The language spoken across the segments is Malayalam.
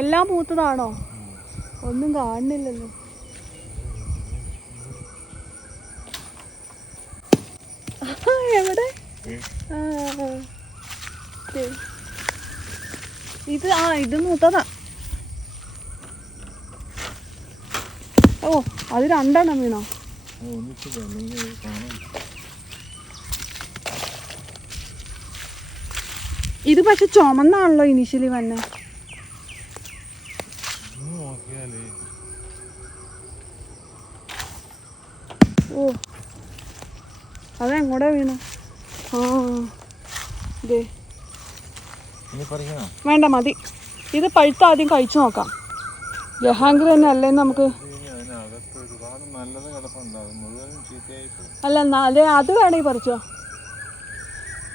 എല്ലാം പൂത്തതാണോ? ഒന്നും കാണുന്നില്ലല്ലോ. എവിടെ? ഇത് മൂത്തതാ. ഓ, അത് രണ്ടെണ്ണം വീണോ? ഇത് പക്ഷെ ചുമന്നാണല്ലോ ഇനിഷ്യലി വന്നെ. ഓ, അതെങ്ങോട്ടാ വീണു? ആ, ഇതേ വേണ്ട, മതി. ഇത് പഴുത്ത ആദ്യം കഴിച്ചു നോക്കാം. ജഹാംഗീർ തന്നെ അല്ലേന്ന് നമുക്ക്. അല്ല, അതെ, അത് വേണമെങ്കിൽ പറിച്ചോ.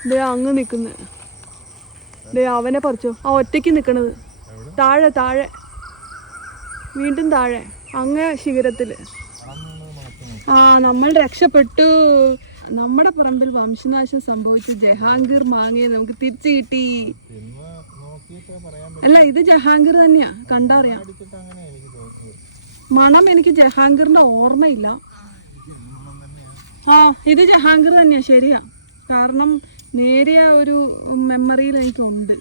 ദേ അങ്ങ് നിൽക്കുന്നത്, ദേ അവനെ പറിച്ചോ. ആ ഒറ്റയ്ക്ക് നിൽക്കണത് താഴെ താഴെ, വീണ്ടും താഴെ, അങ്ങ് ശിഖരത്തില്. ആ, നമ്മൾ രക്ഷപ്പെട്ടു. നമ്മുടെ പറമ്പിൽ വംശനാശം സംഭവിച്ച ജഹാംഗീർ മാങ്ങയെ നമുക്ക് തിരിച്ചു കിട്ടി. അല്ല, ഇത് ജഹാംഗീർ തന്നെയാ, കണ്ടറിയാം. മണം എനിക്ക് ജഹാംഗീറിന്റെ ഓർമ്മയില്ല. ആ, ഇത് ജഹാംഗീർ തന്നെയാ, ശരിയാ. കാരണം നേരിയ ഒരു മെമ്മറിയിൽ എനിക്കുണ്ട്.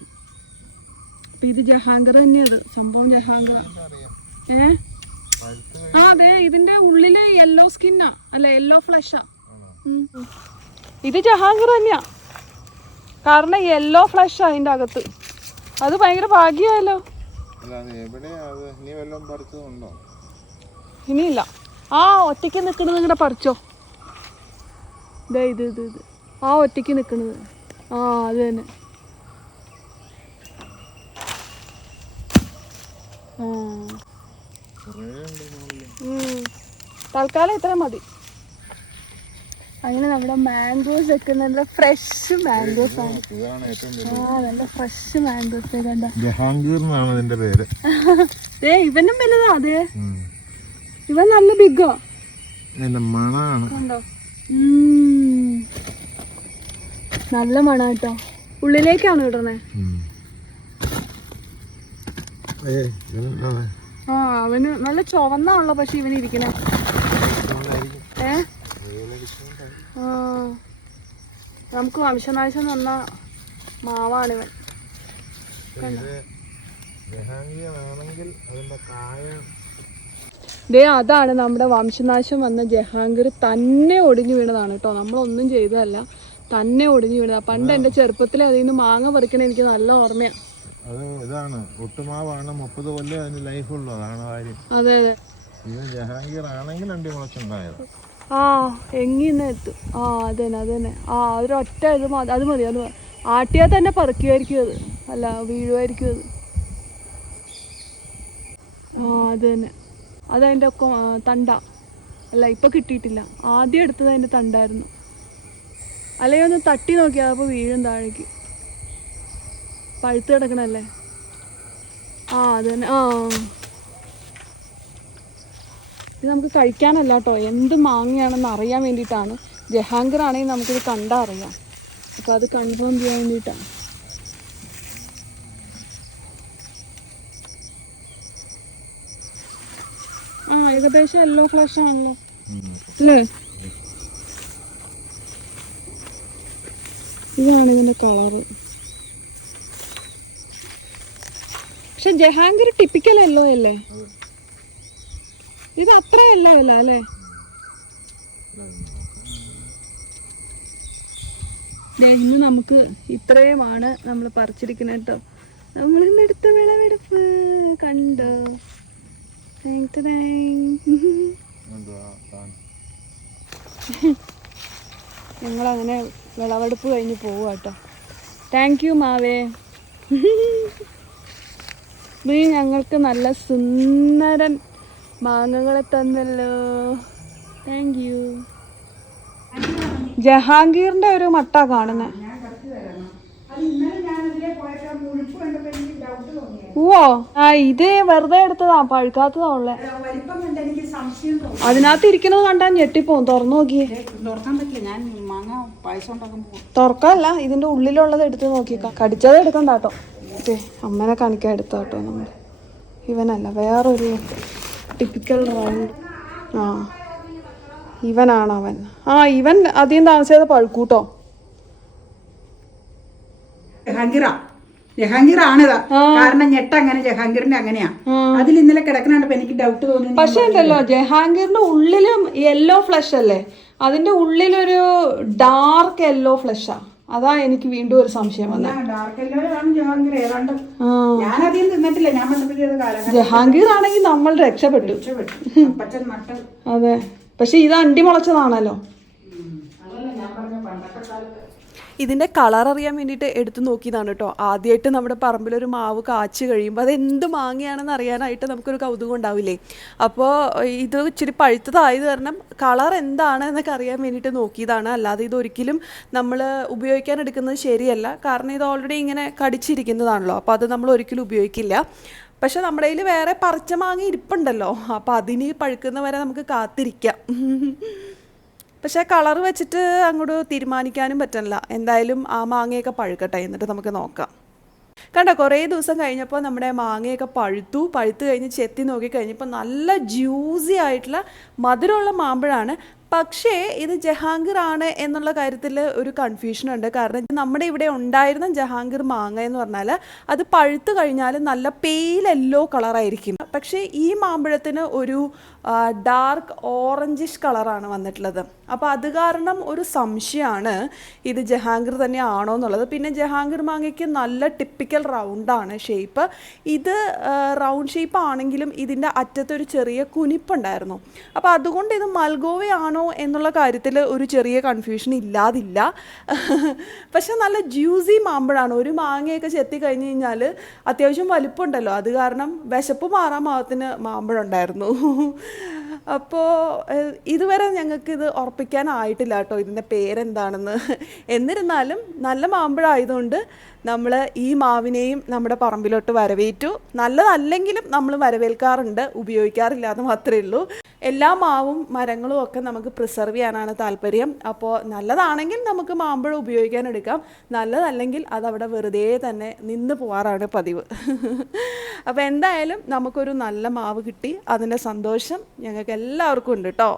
അപ്പൊ ഇത് ജഹാംഗീർ തന്നെയത്, സംഭവം ജഹാംഗീർ. ആ, അതെ, ഇതിന്റെ ഉള്ളിലെ യെല്ലോ സ്കിന്നാ, അല്ല യെല്ലോ ഫ്ലഷാ. ഇത് ജഹാംഗീർ തന്നെയാ, കാരണം യെല്ലോ ഫ്ലഷാ അതിന്റെ അകത്ത്. അത് ഭയങ്കര ഭാഗ്യമായല്ലോ. ഇനിയില്ല. ആ ഒറ്റയ്ക്ക് നിൽക്കുന്നത് നിങ്ങളുടെ പറിച്ചോ. ഇത് ആ ഒറ്റയ്ക്ക് നിൽക്കുന്നത്. ആ, അത് തന്നെ. തൽക്കാലം ഇത്ര മതി. അങ്ങനെ നമ്മുടെ മാംഗോസ് ഒക്കെ നല്ല ഫ്രഷ് മാംഗോസ് ആണ്. ആ, നല്ല ഫ്രഷ് മാംഗോസ്. ജഹാംഗീർ എന്നാണ് ഇതിന്റെ പേര്. ഇവനും വലുതാ. അതെ, ഇവൻ നല്ല ബിഗോ. മണാണ് കണ്ടോ? നല്ല മണ കേട്ടോ. ഉള്ളിലേക്കാണ് ഇടണേ. ആ, അവന് നല്ല ചുവന്നാണല്ലോ പക്ഷെ ഇവന് ഇരിക്കണേ. ആ, നമുക്ക് വംശനാശം വന്ന മാവാണിവൻ. അതാണ് നമ്മുടെ വംശനാശം വന്ന ജഹാംഗീർ തന്നെ ഒടിഞ്ഞു വീണതാണ് കേട്ടോ. നമ്മളൊന്നും ചെയ്തതല്ല, തന്നെ ഒടിഞ്ഞു വീണതാ. പണ്ട് എൻ്റെ ചെറുപ്പത്തിൽ അതിൽ നിന്ന് മാങ്ങ പറിക്കണ എനിക്ക് നല്ല ഓർമ്മയാണ്. ഇതാണ് ഒട്ടുമാവാണ്, 30 കൊല്ലം അതിന് ലൈഫ് ഉള്ളൂ, അതാണ് കാര്യം. അതെ അതെ, ഇത് ജഹാംഗീർ ആണെങ്കിൽ അണ്ടി മുളച്ചുണ്ടായത്. ആ, എങ്ങിന്ന് എത്തും. ആ, അതന്നെ അതന്നെ. ആ, ഒരൊറ്റ ഇത് അത് മതി. അത് ആട്ടിയാൽ തന്നെ പറിക്കുമായിരിക്കും അത്, അല്ല വീഴുമായിരിക്കും അത്. ആ, അത് തന്നെ. അതതിൻ്റെ ഒക്കെ തണ്ട അല്ല, ഇപ്പം കിട്ടിയിട്ടില്ല. ആദ്യം എടുത്തത് അതിൻ്റെ തണ്ടായിരുന്നു. അല്ലെങ്കിൽ ഒന്ന് തട്ടി നോക്കിയാൽ അപ്പോൾ വീഴും താഴേക്ക്. പഴുത്ത് കിടക്കണല്ലേ. ആ, അത് തന്നെ. ആ, ഇത് നമുക്ക് കഴിക്കാനല്ല കേട്ടോ, എന്ത് മാങ്ങയാണെന്ന് അറിയാൻ വേണ്ടിയിട്ടാണ്. ജഹാംഗീർ ആണെങ്കിൽ നമുക്കിത് കണ്ടാൽ അറിയാം. അപ്പോൾ അത് കൺഫേം ചെയ്യാൻ വേണ്ടിയിട്ടാണ്. ആ, ഏകദേശം യെല്ലോ ഫ്ലഷ് ആണല്ലോ അല്ലേ? ഇതാണ് ഇതിൻ്റെ കളറ്. പക്ഷെ ജഹാംഗീർ ടിപ്പിക്കൽ യെല്ലോ അല്ലേ? ഇത് അത്ര യെല്ലോ അല്ല അല്ലേ? ഇന്ന് നമുക്ക് ഇത്രയുമാണ് നമ്മൾ പറിച്ചിരിക്കുന്നത് കേട്ടോ. നമ്മളിന്നെടുത്ത വിളവെടുപ്പ് കണ്ടോ? ഞങ്ങളങ്ങനെ വിളവെടുപ്പ് കഴിഞ്ഞ് പോവുക കേട്ടോ. താങ്ക് യു മാവേ. നീ ഞങ്ങൾക്ക് നല്ല സുന്ദരൻ മാങ്ങകളെ തന്നല്ലോ. Thank you. ജഹാംഗീറിന്റെ ഒരു മട്ട കാണുന്നത്. ഓ, ആ, ഇത് വെറുതെ എടുത്തതാ, പഴുക്കാത്തതാ ഉള്ളേ. അതിനകത്ത് ഇരിക്കുന്നത് കണ്ടാ ഞെട്ടിപ്പോവും. തുറന്നു നോക്കിയേ. തുറക്കല്ല, ഇതിന്റെ ഉള്ളിലുള്ളത് എടുത്ത് നോക്കിയേക്കാം. കടിച്ചത് എടുക്കണ്ട കേട്ടോ. അമ്മനെ കാണിക്കാൻ എടുത്താ കേട്ടോ നമ്മള്. ഇവനല്ല, വേറൊരു ടിപ്പിക്കൽ റൗണ്ട്. ആ ഇവനാണ് അവൻ. ആ ഇവൻ അധികം താമസിയാതെ പഴുക്കൂട്ടോ. ജഹാംഗീറാണിതാ. കാരണം ഞെട്ട അങ്ങനെ ജഹാംഗീറിന്റെ അങ്ങനെയാ. അതിൽ ഇന്നലെ കിടക്കണ എനിക്ക് ഡൗട്ട് തോന്നുന്നു. പക്ഷെ ഉണ്ടല്ലോ ജഹാംഗീറിന്റെ ഉള്ളിലും യെല്ലോ ഫ്ലഷ് അല്ലേ, അതിന്റെ ഉള്ളിലൊരു ഡാർക്ക് യെല്ലോ ഫ്ലഷാ. അതാ എനിക്ക് വീണ്ടും ഒരു സംശയം വന്നത്. ഡാർക്ക് യെല്ലോ ആണ് ജഹാംഗീർ ഏതാണ്ട്. ഞാനധികം തിന്നിട്ടില്ല, ഞാൻ വന്നപ്പോഴേ ജഹാംഗീർ ആണെങ്കിൽ നമ്മൾ രക്ഷപ്പെട്ടു. അപ്പച്ചൻ നട്ടത്. അതെ, പക്ഷെ ഇത് അണ്ടി മുളച്ചതാണല്ലോ. ഇതിൻ്റെ കളർ അറിയാൻ വേണ്ടിയിട്ട് എടുത്തു നോക്കിയതാണ് കേട്ടോ. ആദ്യമായിട്ട് നമ്മുടെ പറമ്പിലൊരു മാവ് കാച്ച് കഴിയുമ്പോൾ അത് എന്ത് മാങ്ങയാണെന്ന് അറിയാനായിട്ട് നമുക്കൊരു കൗതുകം ഉണ്ടാവില്ലേ. അപ്പോൾ ഇത് ഇച്ചിരി പഴുത്തതായത് കാരണം കളർ എന്താണ് എന്നൊക്കെ അറിയാൻ വേണ്ടിയിട്ട് നോക്കിയതാണ്. അല്ലാതെ ഇതൊരിക്കലും നമ്മൾ ഉപയോഗിക്കാൻ എടുക്കുന്നത് ശരിയല്ല. കാരണം ഇത് ഓൾറെഡി ഇങ്ങനെ കടിച്ചിരിക്കുന്നതാണല്ലോ, അപ്പോൾ അത് നമ്മൾ ഒരിക്കലും ഉപയോഗിക്കില്ല. പക്ഷെ നമ്മുടെ കയ്യിൽ വേറെ പറിച്ച മാങ്ങ ഇരിപ്പുണ്ടല്ലോ, അപ്പോൾ അതിന് പഴുക്കുന്ന വരെ നമുക്ക് കാത്തിരിക്കാം. പക്ഷേ കളർ വെച്ചിട്ട് അങ്ങോട്ട് തീരുമാനിക്കാനും പറ്റില്ല. എന്തായാലും ആ മാങ്ങയൊക്കെ പഴുക്കട്ടെ, എന്നിട്ട് നമുക്ക് നോക്കാം. കണ്ടോ, കുറേ ദിവസം കഴിഞ്ഞപ്പോൾ നമ്മുടെ മാങ്ങയൊക്കെ പഴുത്ത് കഴിഞ്ഞ് ചെത്തി നോക്കി കഴിഞ്ഞപ്പോൾ നല്ല ജ്യൂസി ആയിട്ടുള്ള മധുരമുള്ള മാമ്പഴമാണ്. പക്ഷേ ഇത് ജഹാംഗീർ ആണ് എന്നുള്ള കാര്യത്തിൽ ഒരു കൺഫ്യൂഷൻ ഉണ്ട്. കാരണം നമ്മുടെ ഇവിടെ ഉണ്ടായിരുന്ന ജഹാംഗീർ മാങ്ങ എന്ന് പറഞ്ഞാൽ അത് പഴുത്ത് കഴിഞ്ഞാൽ നല്ല പെയിൽ യെല്ലോ കളറായിരിക്കും. പക്ഷേ ഈ മാമ്പഴത്തിന് ഒരു ഡാർക്ക് ഓറഞ്ചിഷ് കളറാണ് വന്നിട്ടുള്ളത്. അപ്പോൾ അത് കാരണം ഒരു സംശയമാണ് ഇത് ജഹാംഗീർ തന്നെ ആണോ എന്നുള്ളത്. പിന്നെ ജഹാംഗീർ മാങ്ങയ്ക്ക് നല്ല ടിപ്പിക്കൽ റൗണ്ടാണ് ഷേപ്പ്. ഇത് റൗണ്ട് ഷേപ്പ് ആണെങ്കിലും ഇതിൻ്റെ അറ്റത്തൊരു ചെറിയ കുനിപ്പുണ്ടായിരുന്നു. അപ്പോൾ അതുകൊണ്ട് ഇത് മൽഗോവയാണോ എന്നുള്ള കാര്യത്തിൽ ഒരു ചെറിയ കൺഫ്യൂഷൻ ഇല്ലാതില്ല. പക്ഷെ നല്ല ജ്യൂസി മാമ്പഴമാണ്. ഒരു മാങ്ങയൊക്കെ ചെത്തി കഴിഞ്ഞ് കഴിഞ്ഞാൽ അത്യാവശ്യം വലിപ്പമുണ്ടല്ലോ, അത് കാരണം വിശപ്പ് മാറാൻ പാകത്തിന് മാമ്പഴം ഉണ്ടായിരുന്നു. അപ്പോൾ ഇതുവരെ ഞങ്ങൾക്കിത് ഉറപ്പിക്കാനായിട്ടില്ല കേട്ടോ ഇതിൻ്റെ പേരെന്താണെന്ന്. എന്നിരുന്നാലും നല്ല മാമ്പഴം ആയതുകൊണ്ട് നമ്മൾ ഈ മാവിനെയും നമ്മുടെ പറമ്പിലോട്ട് വരവേറ്റു. നല്ലതല്ലെങ്കിലും നമ്മൾ വരവേൽക്കാറുണ്ട്, ഉപയോഗിക്കാറില്ല എന്ന് മാത്രമേ ഉള്ളൂ. എല്ലാ മാവും മരങ്ങളും ഒക്കെ നമുക്ക് പ്രിസർവ് ചെയ്യാനാണ് താല്പര്യം. അപ്പോൾ നല്ലതാണെങ്കിൽ നമുക്ക് മാമ്പഴം ഉപയോഗിക്കാൻ എടുക്കാം, നല്ലതല്ലെങ്കിൽ അതവിടെ വെറുതെ തന്നെ നിന്ന് പോകാറാണ് പതിവ്. അപ്പോൾ എന്തായാലും നമുക്കൊരു നല്ല മാവ് കിട്ടി, അതിൻ്റെ സന്തോഷം ഞങ്ങൾക്ക് എല്ലാവർക്കും ഉണ്ട് കേട്ടോ.